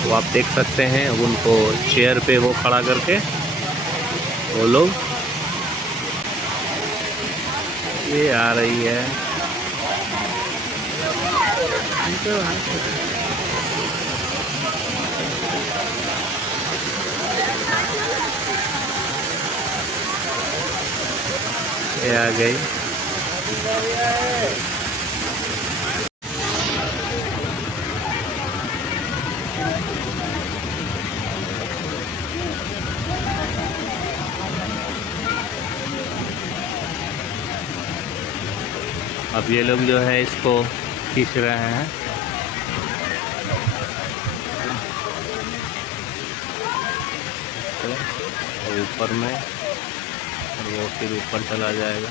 वो आप देख सकते हैं। उनको चेयर पे वो खड़ा करके वो लोग, ये आ रही है। ये आ गई। अब ये लोग जो है इसको खींच रहे हैं। तो ऊपर में, और वो फिर ऊपर चला जाएगा।